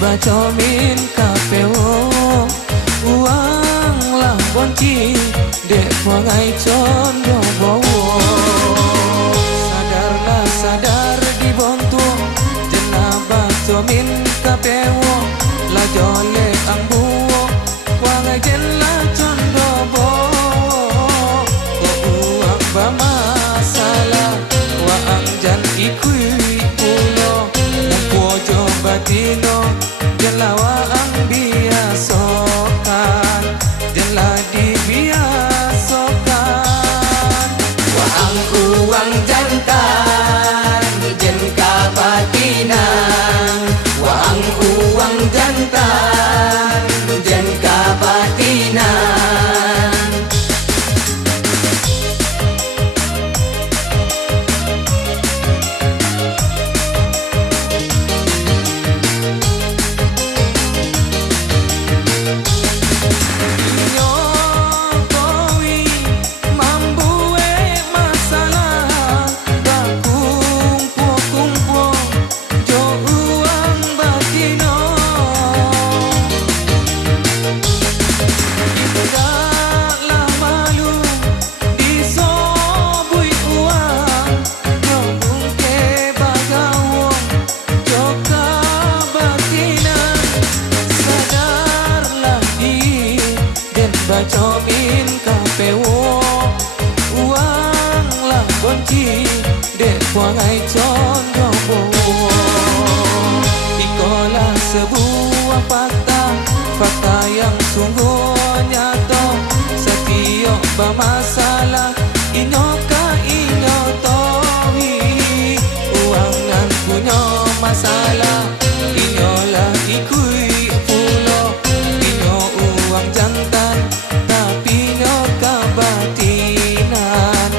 baca min kapeo uang lah bonci dek wangai condo bawo sadarlah sadar di bontung jenah baca min kapeo la jole ang buo wangai jela condo bawo uang ba masalah waang jan ikui ulo mungko batino jelawa ang biasokan jela dibiasokan waang uang jantan jen kabatinan waang uang jantan jen kabatinan baca min kapeo uang lah bonci dek wangai condo bowo ikolah sebuah fakta yang sungguh nyata setiap bermasalah inyoka inyotohi uang nan punya masalah inyolah ikui pulo inyo uang jantan tapi nyo kabatinan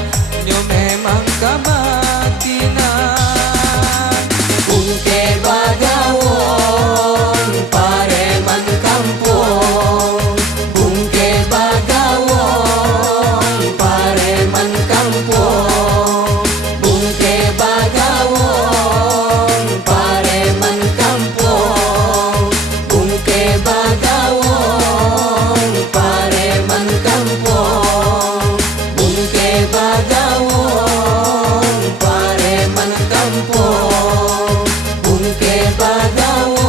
nyo memang kabatinan ungke bagawon pareman kampung ungke bagawon pareman kampung ungke bagawon pareman kampung ungke bagawon pareman kampung ungke bagawon pareman kampung ungke bagawon